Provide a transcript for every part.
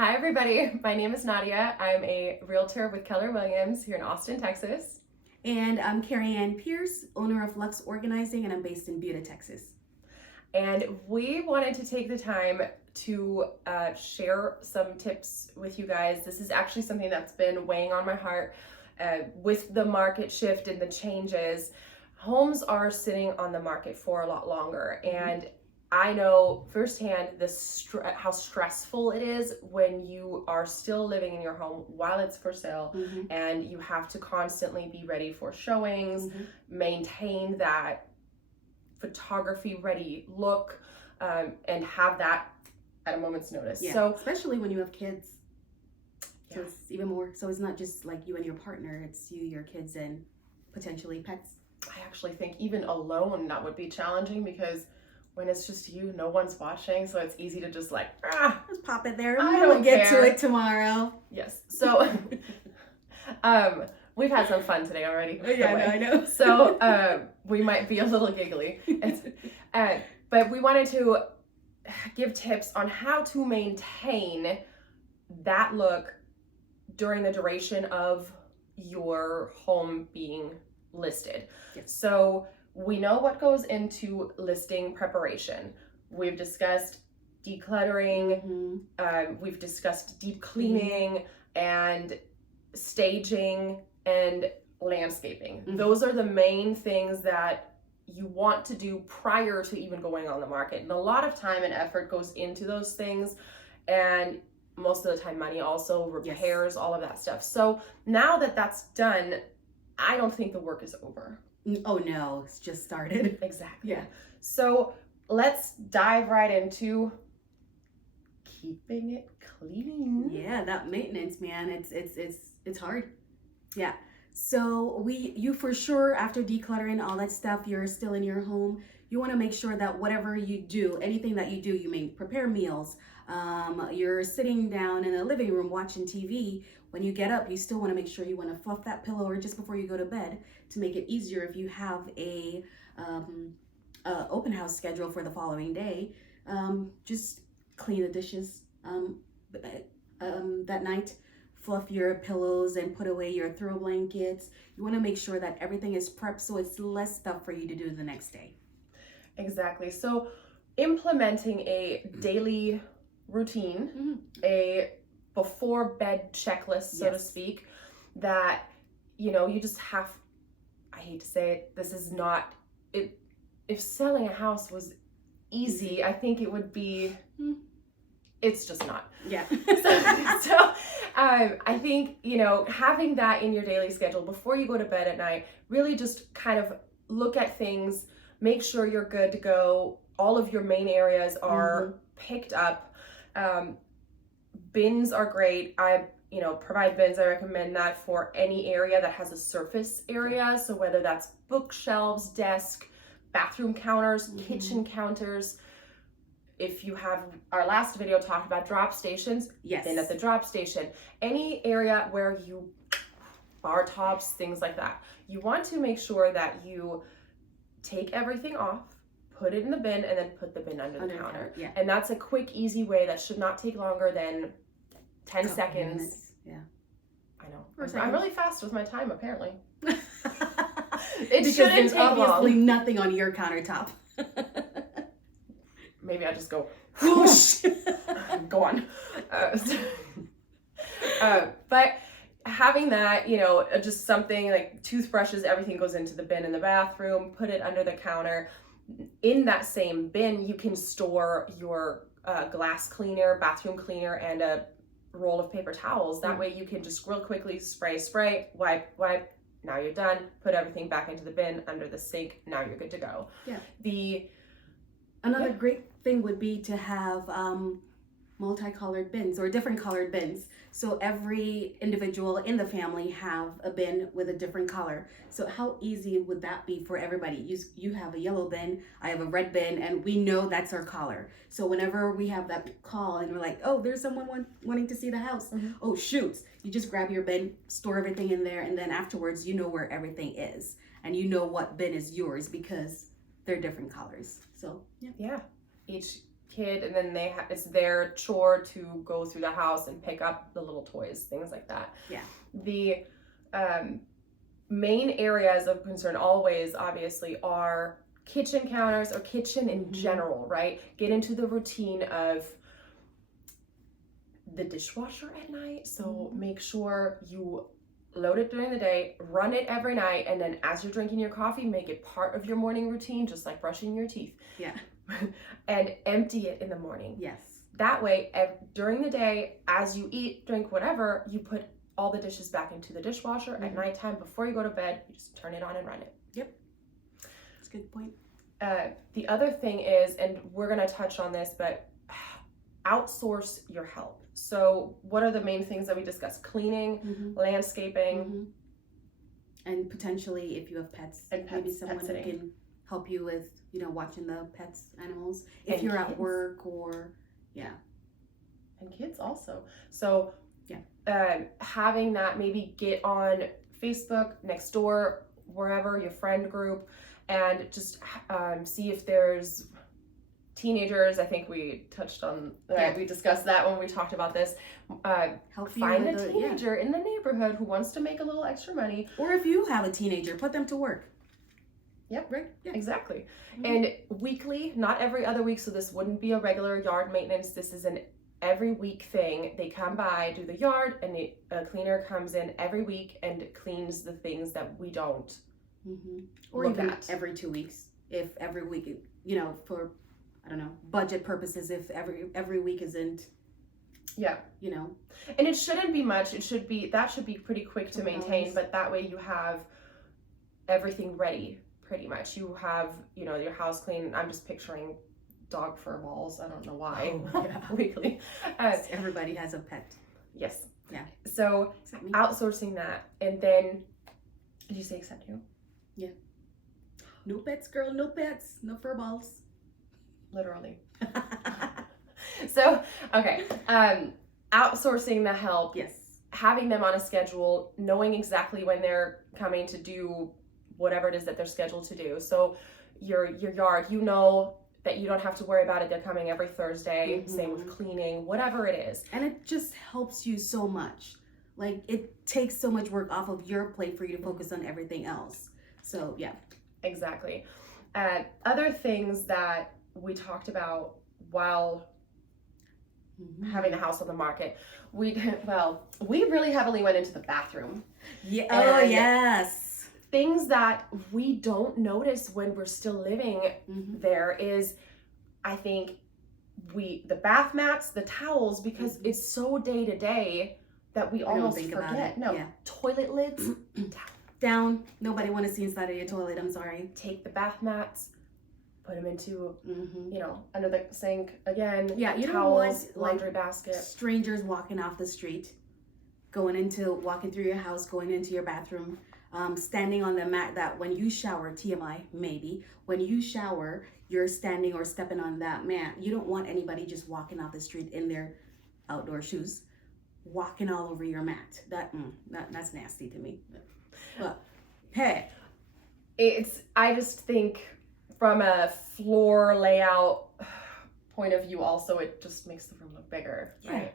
Hi everybody, my name is Nadia. I'm a realtor with Keller Williams here in Austin, Texas. And I'm Carrie Ann Pierce, owner of Lux Organizing, and I'm based in Buda, Texas. And we wanted to take the time to share some tips with you guys. This is actually something that's been weighing on my heart with the market shift and the changes. Homes are sitting on the market for a lot longer, and I know firsthand how stressful it is when you are still living in your home while it's for sale, and you have to constantly be ready for showings, maintain that photography ready look, and have that at a moment's notice. Yeah, so especially when you have kids. So it's even more. So it's not just like you and your partner, it's you, your kids, and potentially pets. I actually think even alone that would be challenging, because when it's just you, no one's watching, so it's easy to just just pop it there. I We'll don't get care. to it tomorrow. Yes. So we've had some fun today already. Yeah, I know. So we might be a little giggly. But we wanted to give tips on how to maintain that look during the duration of your home being listed. Yes. So we know what goes into listing preparation. We've discussed decluttering, we've discussed deep cleaning and staging and landscaping. Those are the main things that you want to do prior to even going on the market. And a lot of time and effort goes into those things, and most of the time money also, repairs, all of that stuff. So now that that's done, I don't think the work is over. Oh no, it's just started. Exactly. Yeah. So let's dive right into keeping it clean. Yeah, that maintenance, man, it's hard. Yeah. So you for sure, after decluttering all that stuff, you're still in your home. You want to make sure that whatever you do, anything that you do, you may prepare meals. You're sitting down in the living room watching TV. When you get up, you still want to make sure you want to fluff that pillow, or just before you go to bed, to make it easier if you have a open house schedule for the following day. Just clean the dishes that night. Fluff your pillows and put away your throw blankets. You want to make sure that everything is prepped so it's less stuff for you to do the next day. Exactly. So implementing a daily routine, a before bed checklist, so to speak, that, you just have, I hate to say it, this is not, if selling a house was easy, I think it would be, it's just not. Yeah. So I think, having that in your daily schedule before you go to bed at night, really just kind of look at things, make sure you're good to go. All of your main areas are picked up. Bins are great. I provide bins. I recommend that for any area that has a surface area. So whether that's bookshelves, desk, bathroom counters, kitchen counters. If you have, our last video talked about drop stations, bin at the drop station. Any area where you, bar tops, things like that. You want to make sure that you take everything off, put it in the bin, and then put the bin under the counter. Yeah. And that's a quick, easy way that should not take longer than 10 seconds. Minutes. Yeah. I know. I'm really fast with my time, apparently. It shouldn't take obviously long. Nothing on your countertop. Maybe I just go, whoosh, go on. But having that, just something like toothbrushes, everything goes into the bin in the bathroom, put it under the counter. In that same bin, you can store your glass cleaner, bathroom cleaner, and a roll of paper towels. That way you can just real quickly spray, wipe. Now you're done. Put everything back into the bin under the sink. Now you're good to go. Yeah. Another great thing would be to have multicolored bins or different colored bins. So every individual in the family have a bin with a different color. So how easy would that be for everybody? You have a yellow bin, I have a red bin, and we know that's our color. So whenever we have that call and we're like, oh, there's someone wanting to see the house. Oh, shoots. You just grab your bin, store everything in there, and then afterwards you know where everything is. And you know what bin is yours because they're different colors. So, yeah. Each kid, and then it's their chore to go through the house and pick up the little toys, things like that. Yeah. The main areas of concern always obviously are kitchen counters or kitchen in general, right? Get into the routine of the dishwasher at night. So make sure you load it during the day, run it every night, and then as you're drinking your coffee, make it part of your morning routine, just like brushing your teeth. Yeah. And empty it in the morning. Yes. That way, during the day, as you eat, drink, whatever, you put all the dishes back into the dishwasher. At nighttime, before you go to bed, you just turn it on and run it. Yep. That's a good point. The other thing is, and we're going to touch on this, but outsource your help. So what are the main things that we discussed? Cleaning, landscaping. And potentially, if you have pets, and maybe someone who can help you with, watching the pets, animals. If and you're kids. at work or, And kids also. So having that, maybe get on Facebook, Nextdoor, wherever, your friend group, and just see if there's teenagers. I think we touched on, we discussed that when we talked about this. Find a teenager in the neighborhood who wants to make a little extra money. Or if you have a teenager, put them to work. Yep. Right? Yeah. Exactly. And weekly, not every other week, so this wouldn't be a regular yard maintenance. This is an every week thing. They come by, do the yard, and a cleaner comes in every week and cleans the things that we don't or look even at. Every 2 weeks. If every week, for, I don't know, budget purposes, if every week isn't, And it shouldn't be much. That should be pretty quick to maintain, but that way you have everything ready, pretty much. You have, your house clean. I'm just picturing dog fur balls. I don't know why. Weekly. Everybody has a pet. Yes. Yeah. So outsourcing that, and then, did you say except you? Yeah. No pets, girl. No pets. No fur balls. Literally. So, okay. Outsourcing the help. Yes. Having them on a schedule, knowing exactly when they're coming to do whatever it is that they're scheduled to do. So your yard, that you don't have to worry about it. They're coming every Thursday. Same with cleaning, whatever it is. And it just helps you so much. Like, it takes so much work off of your plate for you to focus on everything else. So, yeah. Exactly. Other things that we talked about while having the house on the market, we really heavily went into the bathroom. Yeah. Oh, yes. Things that we don't notice when we're still living there is, I think, the bath mats, the towels, because it's so day to day that we almost forget. No, toilet lids, down. Nobody want to see inside of your toilet. I'm sorry. Take the bath mats, put them into, under the sink again. Yeah, you towels, don't want laundry basket. Strangers walking off the street, walking through your house, going into your bathroom. Standing on the mat that when you shower, TMI, maybe, when you shower, you're standing or stepping on that mat. You don't want anybody just walking off the street in their outdoor shoes, walking all over your mat. That's nasty to me. But, hey. I just think from a floor layout point of view also, it just makes the room look bigger, right?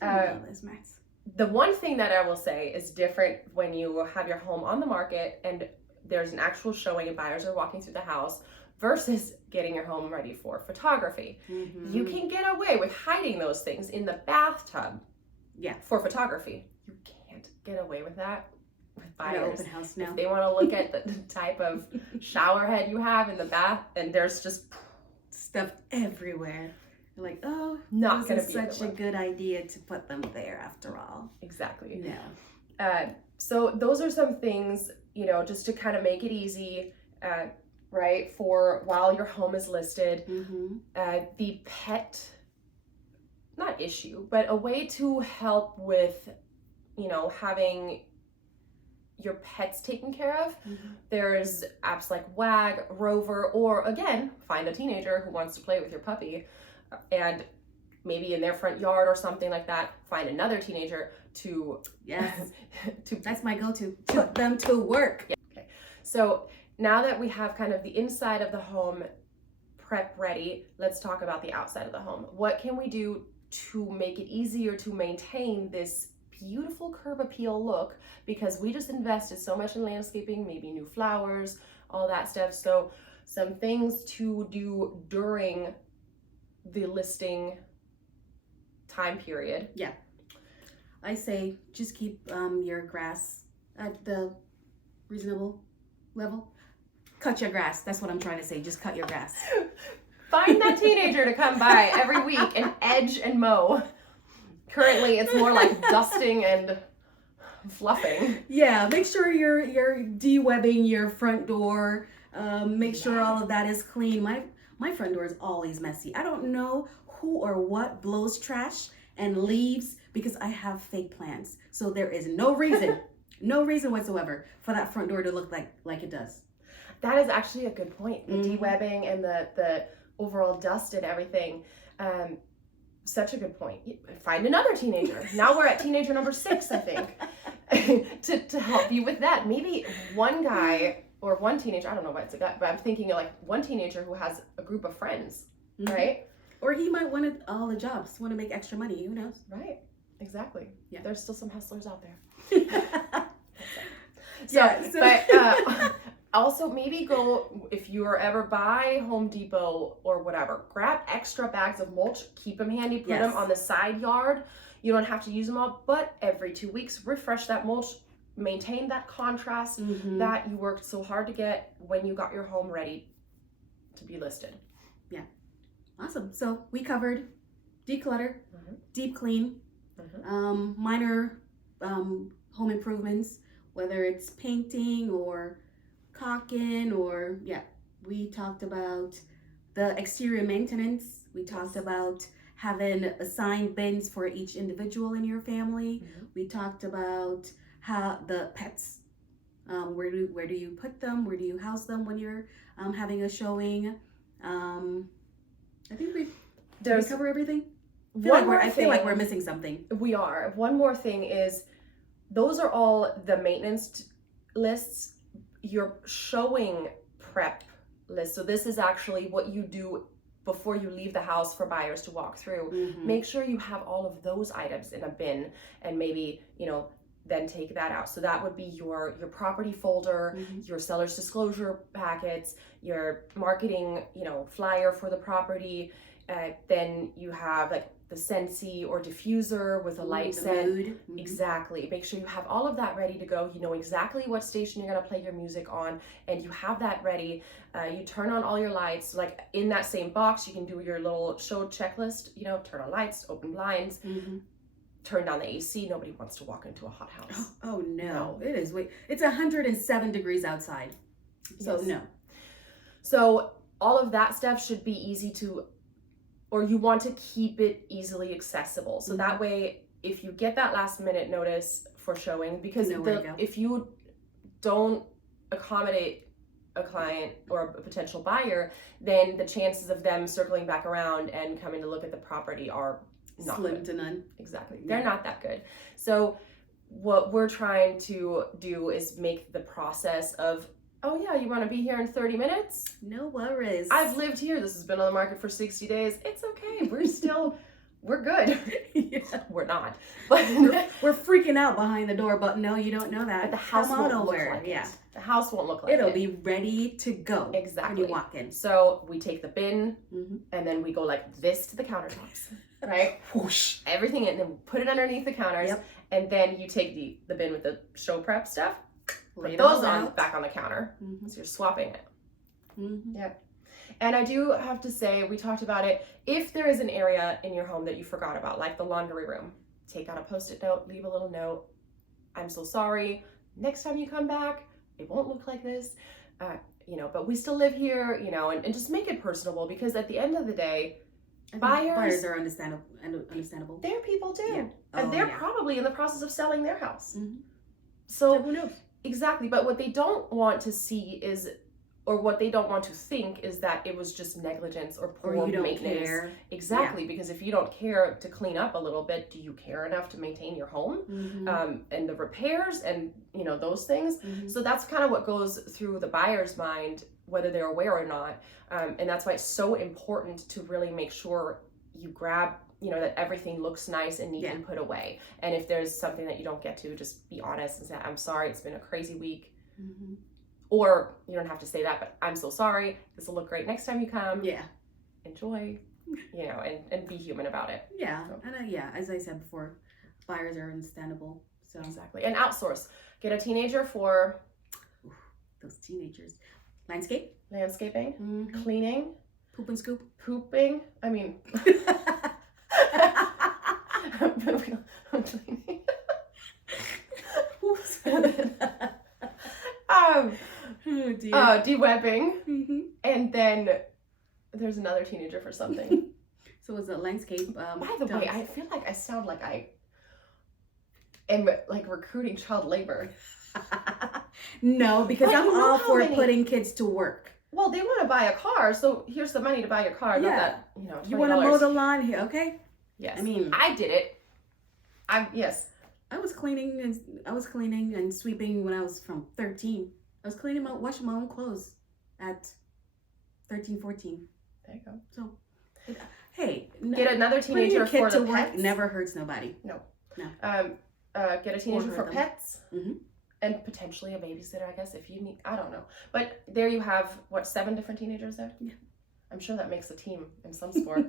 Those mats. The one thing that I will say is different when you have your home on the market and there's an actual showing and buyers are walking through the house versus getting your home ready for photography. You can get away with hiding those things in the bathtub for photography. You can't get away with that with buyers. Open house now. If they want to look at the type of shower head you have in the bath and there's just stuff everywhere. You're like, oh, not going to be such a good idea to put them there after all. Exactly. No. So those are some things, just to kind of make it easy, right, for while your home is listed. The pet, not issue, but a way to help with, having your pets taken care of. There's apps like Wag, Rover, or again, find a teenager who wants to play with your puppy. And maybe in their front yard or something like that, find another teenager to that's my go-to. Put them to work. Okay. So now that we have kind of the inside of the home prep ready, let's talk about the outside of the home. What can we do to make it easier to maintain this beautiful curb appeal look? Because we just invested so much in landscaping, maybe new flowers, all that stuff. So some things to do during the listing time period. Yeah. I say just keep your grass at the reasonable level. Cut your grass. That's what I'm trying to say. Just cut your grass. Find that teenager to come by every week and edge and mow. Currently, it's more like dusting and fluffing. Yeah, make sure you're de-webbing your front door. Make sure all of that is clean. My front door is always messy. I don't know who or what blows trash and leaves because I have fake plants. So there is no reason, no reason whatsoever for that front door to look like it does. That is actually a good point. The de-webbing and the overall dust and everything. Such a good point. Find another teenager. Now we're at teenager number 6, I think, to help you with that. Maybe one guy or one teenager, I don't know why it's a guy, but I'm thinking of like one teenager who has a group of friends, right? Or he might want all the jobs, want to make extra money, who knows? Right, exactly. Yeah. There's still some hustlers out there. But also maybe go, if you're ever by Home Depot or whatever, grab extra bags of mulch, keep them handy, put them on the side yard. You don't have to use them all, but every 2 weeks, refresh that mulch, maintain that contrast that you worked so hard to get when you got your home ready to be listed. Yeah. Awesome. So we covered declutter, deep clean, minor home improvements, whether it's painting or caulking or, we talked about the exterior maintenance. We talked about having assigned bins for each individual in your family. We talked about how the pets, where do you put them? Where do you house them when you're having a showing? I think did we cover everything? I feel like we're missing something. We are. One more thing is, those are all the maintenance lists. Your showing prep list. So this is actually what you do before you leave the house for buyers to walk through. Make sure you have all of those items in a bin, and maybe, then take that out. So that would be your property folder, your seller's disclosure packets, your marketing, flyer for the property. Then you have like the Scentsy or diffuser with a light scent. Exactly. Make sure you have all of that ready to go. You know exactly what station you're going to play your music on, and you have that ready. You turn on all your lights. Like in that same box, you can do your little show checklist, turn on lights, open blinds, turn down the AC. Nobody wants to walk into a hot house. Oh no. It is. It's 107 degrees outside. So no. So all of that stuff should be easy to, or you want to keep it easily accessible. So that way, if you get that last minute notice for showing, because if you don't accommodate a client or a potential buyer, then the chances of them circling back around and coming to look at the property are not slim good. to none. Exactly. They're not that good. So what we're trying to do is make the process of, oh yeah, you want to be here in 30 minutes? No worries. I've lived here. This has been on the market for 60 days. It's okay. We're good. We're not. But we're freaking out behind the door, but no, you don't know that. But the house won't look like it. The house won't look like it. It'll be ready to go. Exactly. When you walk in. So we take the bin and then we go like this to the countertops, right? Whoosh. Everything in, and then put it underneath the counters. And then you take the bin with the show prep stuff, put those back on the counter. So you're swapping it. And I do have to say, we talked about it, if there is an area in your home that you forgot about, like the laundry room, take out a Post-it note, leave a little note. I'm so sorry. Next time you come back, it won't look like this. But we still live here, and just make it personable, because at the end of the day, buyers are understandable. They're people too. Yeah. And they're probably in the process of selling their house. So who knows? Exactly. But what they don't want to see is, or what they don't want to think is, that it was just negligence or poor or you don't maintenance. Care. Exactly. Because if you don't care to clean up a little bit, do you care enough to maintain your home? And the repairs and those things. So that's kind of what goes through the buyer's mind whether they're aware or not. And that's why it's so important to really make sure you grab, that everything looks nice and neat and put away. And if there's something that you don't get to, just be honest and say, I'm sorry, it's been a crazy week. Mm-hmm. Or you don't have to say that, but I'm so sorry. This will look great next time you come. Yeah. Enjoy, and be human about it. Yeah. So. And as I said before, buyers are understandable. So exactly. And outsource. Get a teenager for those teenagers. Landscaping, mm-hmm. Cleaning, poop and scoop, pooping. I mean, I'm cleaning. De-webbing, mm-hmm. And then there's another teenager for something. So it's a landscape. By the way, I feel like I sound like I am like recruiting child labor. No, because I'm all for putting kids to work. Well, they want to buy a car, so here's the money to buy your car. Yeah. Not that, you want to mow the lawn here, okay? Yes. I mean, I did it. Yes. I was cleaning and sweeping when I was from 13. I was washing my own clothes at 13, 14. There you go. So, hey, get another teenager for the pets. Never hurts nobody. No. No. Get a teenager for pets. Mm-hmm. And potentially a babysitter, I guess, if you need, I don't know. But there you have, 7 different teenagers there? Yeah. I'm sure that makes a team in some sport.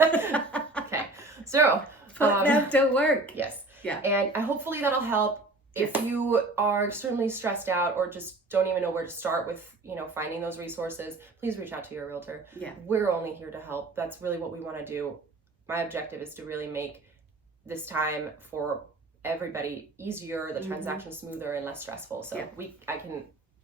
Okay. So, put them to work. Yes. Yeah. And hopefully that'll help. If you are extremely stressed out or just don't even know where to start with, finding those resources, please reach out to your realtor. Yeah. We're only here to help. That's really what we want to do. My objective is to really make this time for everybody easier, the transaction smoother and less stressful. So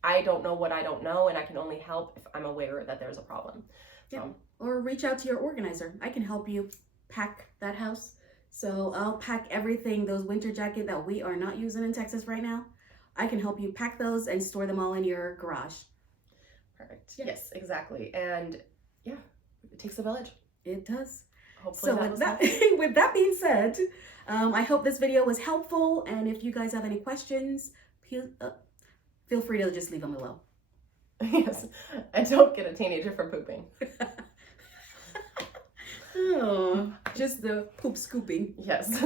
I don't know what I don't know, and I can only help if I'm aware that there's a problem. Yeah. Or reach out to your organizer. I can help you pack that house. So I'll pack everything, those winter jackets that we are not using in Texas right now. I can help you pack those and store them all in your garage. Perfect. Yeah. Yes, exactly. And it takes a village. It does. Hopefully with that being said, I hope this video was helpful. And if you guys have any questions, feel free to just leave them below. Yes. And don't get a teenager for pooping. Oh, just the poop scooping. Yes.